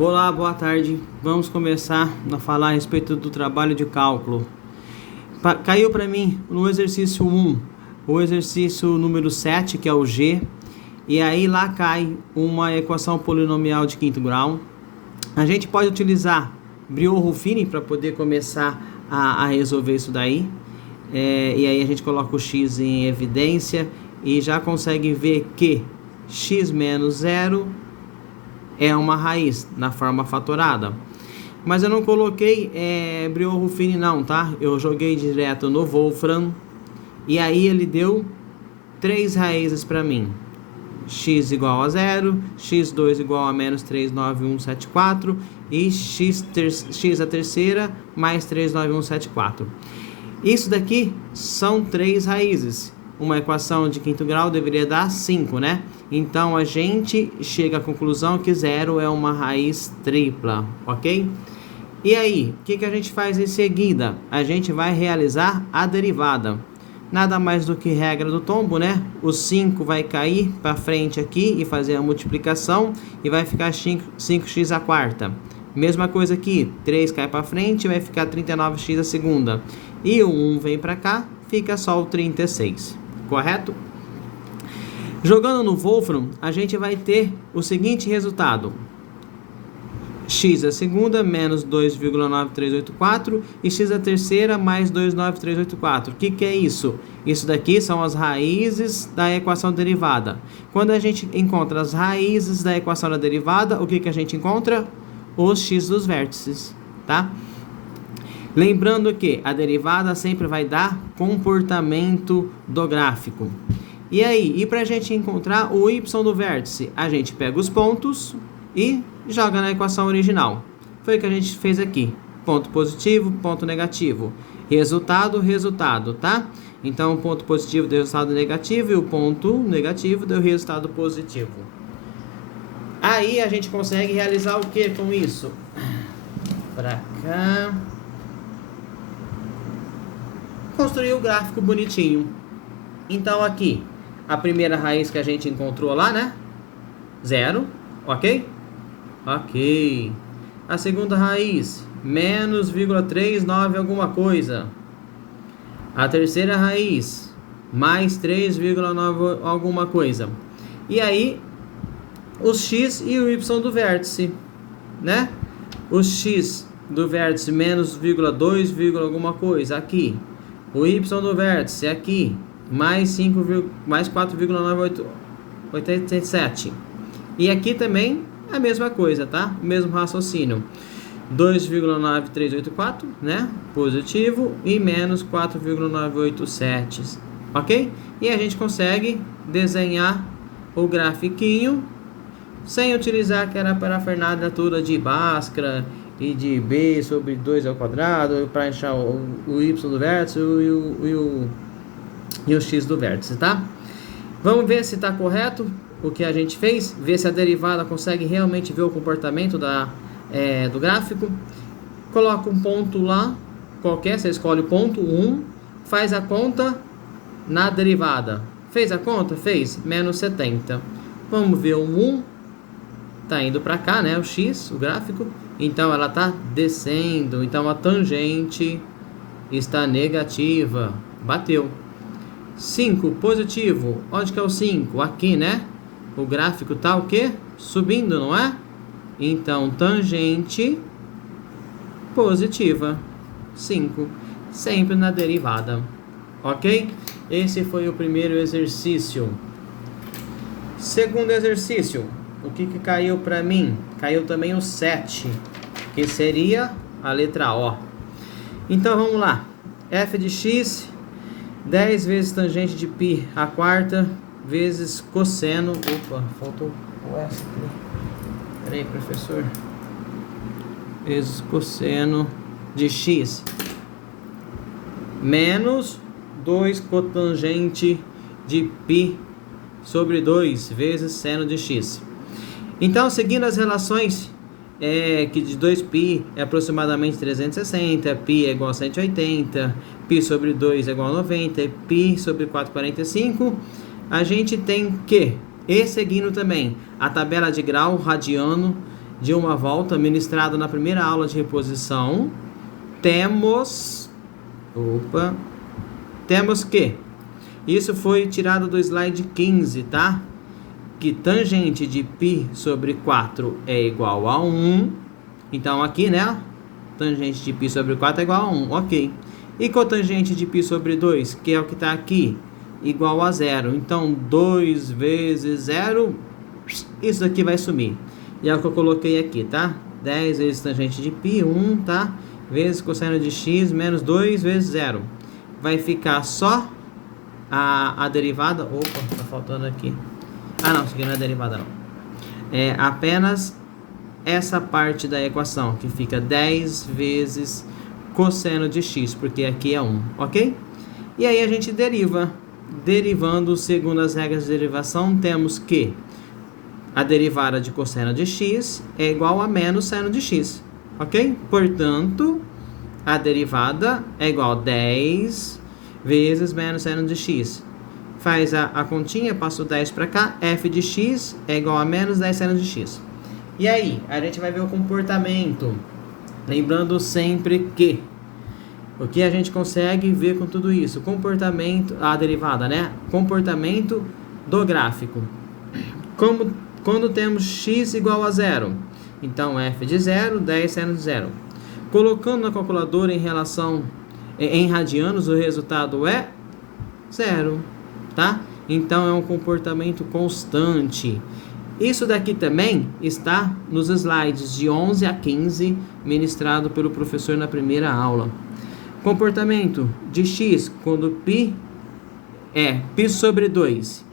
Olá, boa tarde. Vamos começar a falar a respeito do trabalho de cálculo. Caiu para mim no exercício 1, o exercício número 7, que é o G, e aí lá cai uma equação polinomial de quinto grau. A gente pode utilizar Briot-Ruffini para poder começar a resolver isso daí. E aí a gente coloca o x em evidência e já consegue ver que x menos 0 é uma raiz na forma fatorada. Mas eu não coloquei Briot-Ruffini não, tá? Eu joguei direto no Wolfram e aí ele deu 3 raízes para mim. X igual a 0, x2 igual a menos 39174 e x a terceira mais 39174. Isso daqui são 3 raízes. Uma equação de quinto grau deveria dar 5, né? Então, a gente chega à conclusão que 0 é uma raiz tripla, ok? E aí, o que a gente faz em seguida? A gente vai realizar a derivada. Nada mais do que regra do tombo, né? O 5 vai cair para frente aqui e fazer a multiplicação e vai ficar 5x a quarta. Mesma coisa aqui, 3 cai para frente e vai ficar 39x a segunda. E o 1 vem para cá, fica só o 36. Correto? Jogando no Wolfram, a gente vai ter o seguinte resultado. X a segunda menos 2,9384 e x a terceira mais 29384. O que é isso? Isso daqui são as raízes da equação derivada. Quando a gente encontra as raízes da equação da derivada, o que a gente encontra? Os x dos vértices, tá? Lembrando que a derivada sempre vai dar comportamento do gráfico. E aí, e para a gente encontrar o y do vértice? A gente pega os pontos e joga na equação original. Foi o que a gente fez aqui. Ponto positivo, ponto negativo. Resultado, resultado, tá? Então, o ponto positivo deu resultado negativo e o ponto negativo deu resultado positivo. Aí, a gente consegue realizar o que com isso? Para cá. Construir o gráfico bonitinho. Então, aqui, a primeira raiz que a gente encontrou lá, né? 0, ok? Ok. A segunda raiz, menos 0,39 alguma coisa. A terceira raiz, mais 3,9 alguma coisa. E aí, os x e o y do vértice, né? O x do vértice menos 0,2, alguma coisa, aqui. O y do vértice, aqui. Mais 4,987. E aqui também a mesma coisa, tá? O mesmo raciocínio. 2,9384, né? Positivo e menos 4,987, ok? E a gente consegue desenhar o grafiquinho sem utilizar aquela parafernália toda de Bhaskara e de b sobre 2 ao quadrado para achar o y do vértice e o x do vértice, tá? Vamos ver se está correto o que a gente fez, ver se a derivada consegue realmente ver o comportamento do gráfico. Coloca um ponto lá, qualquer, você escolhe o ponto 1, faz a conta na derivada. Fez a conta? Fez, menos 70. Vamos ver o 1, tá indo para cá, né, o x, o gráfico, então ela tá descendo, então a tangente está negativa, bateu. 5, positivo. Onde que é o 5? Aqui, né? O gráfico tá o quê? Subindo, não é? Então, tangente positiva. 5. Sempre na derivada. Ok? Esse foi o primeiro exercício. Segundo exercício. O que caiu para mim? Caiu também o 7. Que seria a letra O. Então, vamos lá. F de x... 10 vezes tangente de π a quarta vezes cosseno. Opa, faltou o S aqui. Peraí, professor. Vezes cosseno de x. Menos 2 cotangente de π sobre 2 vezes seno de x. Então, seguindo as relações, que de 2π é aproximadamente 360, π é igual a 180, π sobre 2 é igual a 90, e π sobre 445, a gente tem que, e seguindo também a tabela de grau radiano de uma volta ministrado na primeira aula de reposição, temos que isso foi tirado do slide 15, tá? Que tangente de π sobre 4 é igual a 1. Então aqui, né? Tangente de π sobre 4 é igual a 1, ok. E cotangente de π sobre 2, que é o que está aqui, igual a 0. Então 2 vezes 0, isso daqui vai sumir. E é o que eu coloquei aqui, tá? 10 vezes tangente de π, 1, tá? Vezes cosseno de x menos 2 vezes 0. Vai ficar só a derivada. Opa, tá faltando aqui. Ah, não, isso aqui não é derivada, não. É apenas essa parte da equação, que fica 10 vezes cosseno de x, porque aqui é 1, ok? E aí a gente deriva. Derivando segundo as regras de derivação, temos que a derivada de cosseno de x é igual a menos seno de x, ok? Portanto, a derivada é igual a 10 vezes menos seno de x. Faz a continha, passa o 10 para cá, f de x é igual a menos 10 seno de x. E aí, a gente vai ver o comportamento. Lembrando sempre que o que a gente consegue ver com tudo isso? Comportamento, a derivada, né? Comportamento do gráfico. Quando temos x igual a 0, então f de 0, 10 seno de 0. Colocando na calculadora em radianos, o resultado é 0, tá? Então é um comportamento constante. Isso daqui também está nos slides de 11 a 15, ministrado pelo professor na primeira aula. Comportamento de x quando π é π sobre 2.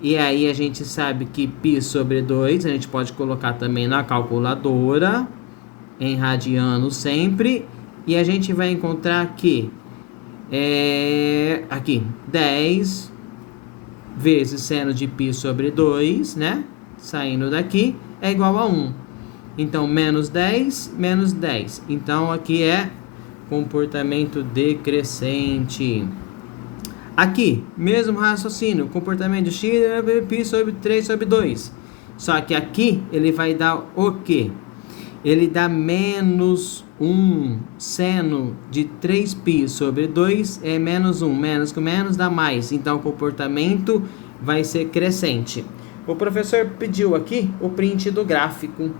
E aí a gente sabe que π sobre 2 a gente pode colocar também na calculadora, em radianos sempre. E a gente vai encontrar que aqui 10 vezes seno de π sobre 2, né? Saindo daqui é igual a 1. Então, menos 10, menos 10. Então, aqui é comportamento decrescente. Aqui, mesmo raciocínio, comportamento de x é π sobre 3 sobre 2. Só que aqui ele vai dar o quê? Ele dá menos 1. Seno de 3π sobre 2 é menos 1. Menos com menos dá mais. Então, o comportamento vai ser crescente. O professor pediu aqui o print do gráfico.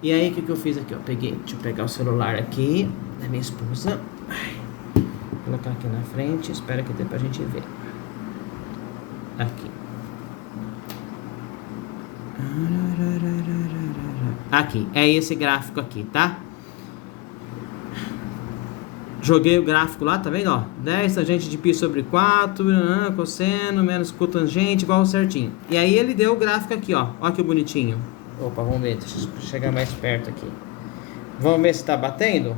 E aí, o que eu fiz aqui? Deixa eu pegar o celular aqui da minha esposa. Vou colocar aqui na frente. Espera que dê pra gente ver. Aqui. Aqui. É esse gráfico aqui, tá? Joguei o gráfico lá, tá vendo? Ó, 10 tangente de π sobre 4, cosseno, menos cotangente, igual certinho. E aí ele deu o gráfico aqui, ó. Ó que bonitinho. Opa, vamos ver, deixa eu chegar mais perto aqui. Vamos ver se tá batendo?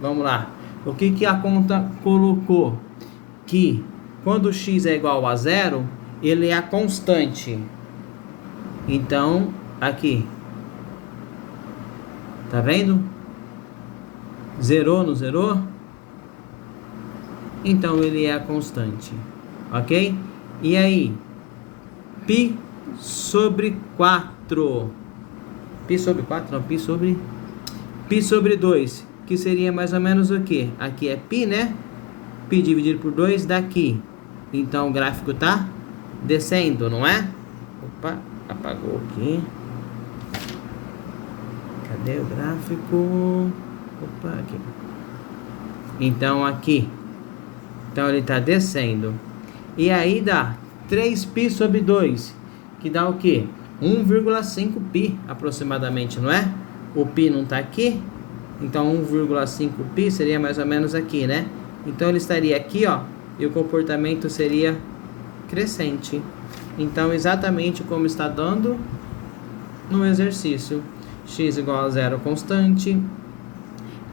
Vamos lá. O que a conta colocou? Que quando x é igual a 0, ele é a constante. Então, aqui. Tá vendo? Zerou, não zerou? Então, ele é a constante, ok? E aí, π sobre 4. Π sobre 4, não, π sobre 2, que seria mais ou menos o quê? Aqui é π, né? π dividido por 2 daqui. Então, o gráfico tá descendo, não é? Opa, apagou aqui. Cadê o gráfico? Opa, aqui. Então, aqui. Então, ele está descendo. E aí dá 3π sobre 2, que dá o quê? 1,5π aproximadamente, não é? O π não está aqui. Então, 1,5π seria mais ou menos aqui, né? Então, ele estaria aqui, ó. E o comportamento seria crescente. Então, exatamente como está dando no exercício. X igual a 0 constante.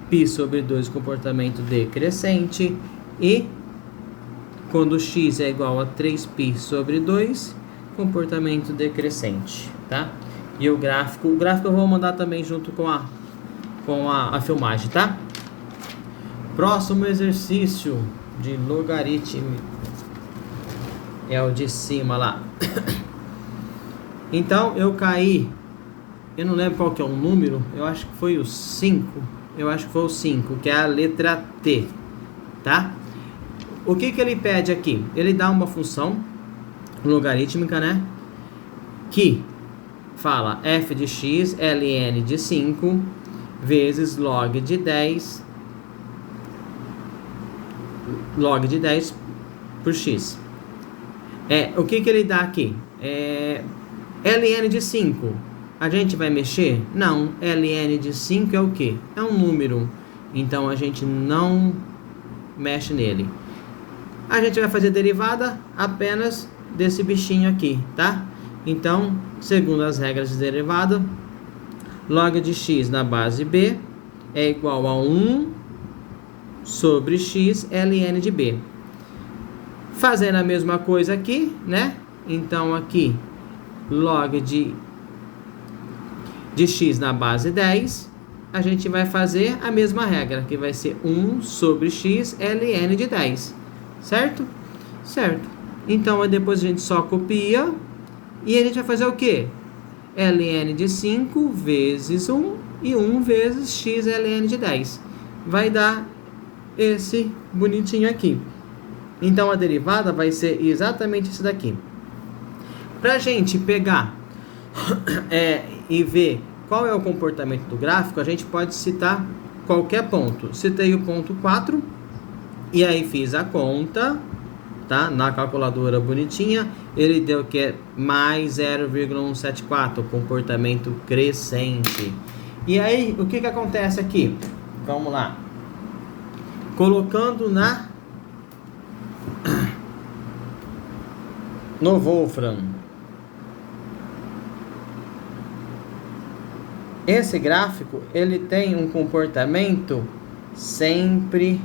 π sobre 2, comportamento decrescente. E quando x é igual a 3π sobre 2, comportamento decrescente, tá? E o gráfico eu vou mandar também junto com a filmagem, tá? Próximo exercício de logaritmo é o de cima lá. Então, eu caí eu não lembro qual que é o número, eu acho que foi o 5, eu acho que foi o 5, que é a letra T, tá? O que que ele pede aqui? Ele dá uma função logarítmica, né? Que fala f de x, ln de 5, vezes log de 10 por x. O que que ele dá aqui? Ln de 5, a gente vai mexer? Não, ln de 5 é o quê? É um número, então a gente não mexe nele. A gente vai fazer derivada apenas desse bichinho aqui, tá? Então, segundo as regras de derivada, log de x na base b é igual a 1 sobre x ln de b. Fazendo a mesma coisa aqui, né? Então, aqui, log de x na base 10, a gente vai fazer a mesma regra, que vai ser 1 sobre x ln de 10, certo? Certo. Então, depois a gente só copia e a gente vai fazer o quê? ln de 5 vezes 1 e 1 vezes x ln de 10. Vai dar esse bonitinho aqui. Então, a derivada vai ser exatamente isso daqui. Para a gente pegar e ver qual é o comportamento do gráfico, a gente pode citar qualquer ponto. Citei o ponto 4 e aí fiz a conta, tá? Na calculadora bonitinha, ele deu que é mais 0,174, comportamento crescente. E aí, o que que acontece aqui? Vamos lá. Colocando no Wolfram, esse gráfico, ele tem um comportamento sempre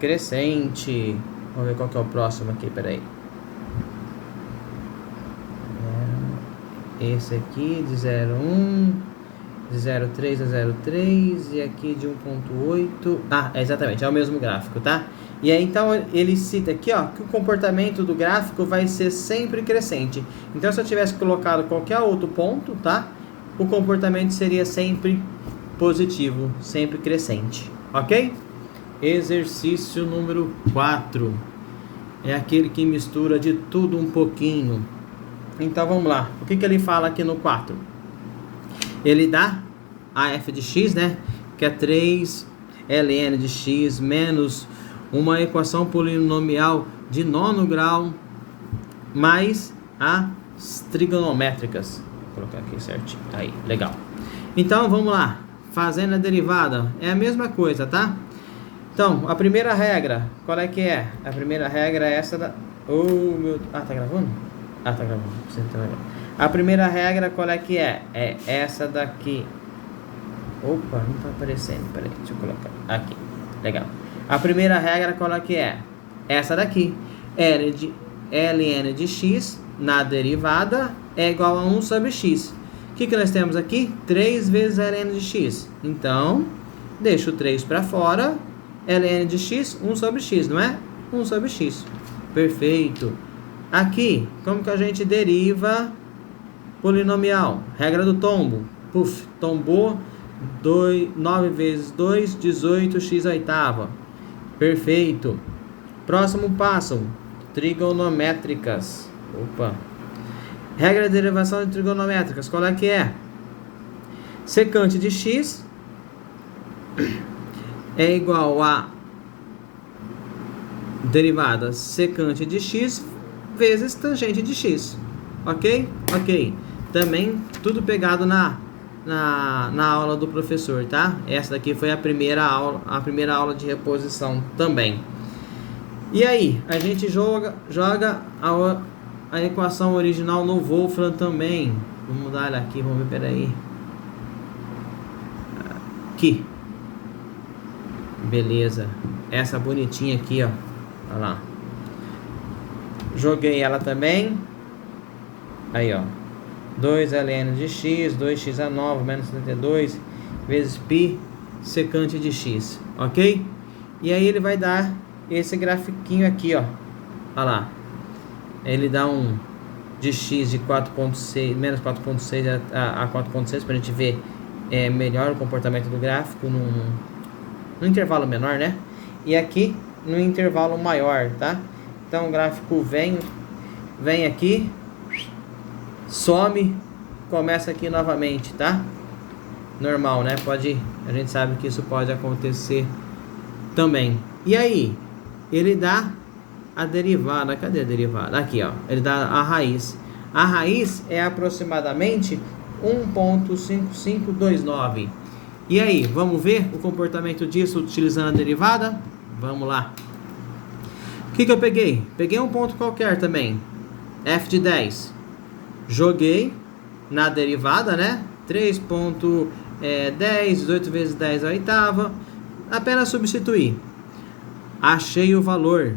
crescente. Vamos ver qual que é o próximo aqui, peraí. Esse aqui de 0,1, de 0,3 a 0,3 e aqui de 1,8. Exatamente, é o mesmo gráfico, tá? E aí, então, ele cita aqui, ó, que o comportamento do gráfico vai ser sempre crescente. Então, se eu tivesse colocado qualquer outro ponto, tá? O comportamento seria sempre positivo, sempre crescente, ok? Exercício número 4. É aquele que mistura de tudo um pouquinho. Então, vamos lá. O que que ele fala aqui no 4? Ele dá a f de x, né? Que é 3 ln de x menos uma equação polinomial de 9º grau mais as trigonométricas. Vou colocar aqui certinho. Aí, legal. Então, vamos lá. Fazendo a derivada. É a mesma coisa, tá? Então, a primeira regra, qual é que é? A primeira regra é essa da... tá gravando? Tá gravando. A primeira regra, qual é que é? É essa daqui. Opa, não tá aparecendo. Peraí, deixa eu colocar. Aqui. Legal. A primeira regra, qual é que é? Essa daqui. ln de x na derivada é igual a 1 sobre x. O que nós temos aqui? 3 vezes ln de x. Então, deixa o 3 para fora. ln de x, 1 sobre x, não é? 1 sobre x. Perfeito. Aqui, como que a gente deriva polinomial? Regra do tombo. Puf, tombou. 9 vezes 2, 18x oitava. Perfeito. Próximo passo. Trigonométricas. Opa. Regra de derivação de trigonométricas. Qual é que é? Secante de x é igual a derivada secante de x vezes tangente de x. Ok? Ok. Também tudo pegado na aula do professor, tá? Essa daqui foi a primeira aula de reposição também. E aí, a gente joga a equação original no Wolfram também. Vamos mudar ela aqui, vamos ver, peraí. Aqui. Beleza. Essa bonitinha aqui, ó. Olha lá. Joguei ela também. Aí, ó. 2 ln de x, 2x a 9 menos 72 vezes π secante de x, ok? E aí ele vai dar esse grafiquinho aqui, ó. Olha lá. Ele dá de x de 4.6, menos 4.6 a 4.6 para a gente ver melhor o comportamento do gráfico no intervalo menor, né? E aqui no intervalo maior, tá? Então o gráfico vem aqui, some, começa aqui novamente, tá? Normal, né? A gente sabe que isso pode acontecer também. E aí, ele dá a derivada. Cadê a derivada? Aqui, ó. Ele dá a raiz. A raiz é aproximadamente 1.5529. E aí, vamos ver o comportamento disso utilizando a derivada? Vamos lá. O que eu peguei? Peguei um ponto qualquer também. F de 10. Joguei na derivada, né? 3.10, 18 vezes 10 a oitava. Apenas substituir. Achei o valor.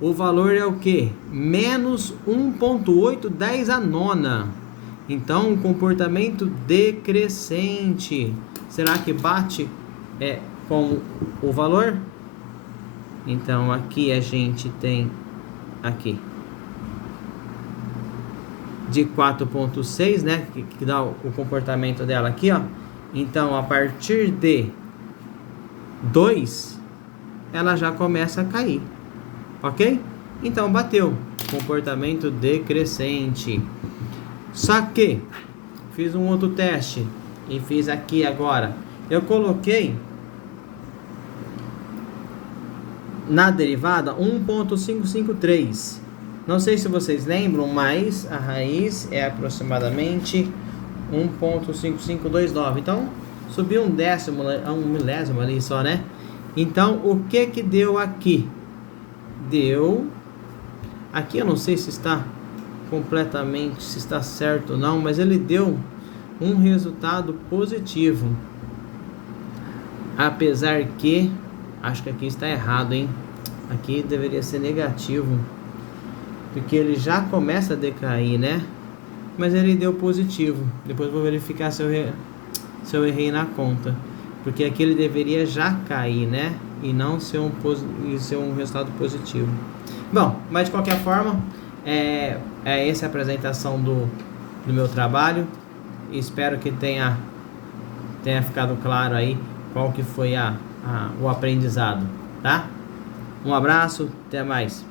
O valor é o que? Menos 1.8, 10 a nona. Então, um comportamento decrescente. Será que bate com o valor? Então, aqui a gente tem aqui de 4.6, né? Que dá o comportamento dela aqui, ó. Então, a partir de 2, ela já começa a cair. Ok? Então, bateu. Comportamento decrescente. Só que fiz um outro teste e fiz aqui agora. Eu coloquei na derivada 1.553. Não sei se vocês lembram, mas a raiz é aproximadamente 1.5529. Então, subiu um décimo, um milésimo ali só, né? Então, o que deu aqui? Deu... Aqui eu não sei se está completamente, se está certo ou não, mas ele deu um resultado positivo. Apesar que, acho que aqui está errado, hein? Aqui deveria ser negativo, porque ele já começa a decair, né? Mas ele deu positivo. Depois vou verificar se eu errei na conta, porque aqui ele deveria já cair, né? E não ser um resultado positivo. Bom, mas de qualquer forma, essa a apresentação do meu trabalho. Espero que tenha ficado claro aí qual que foi o aprendizado, tá? Um abraço, até mais.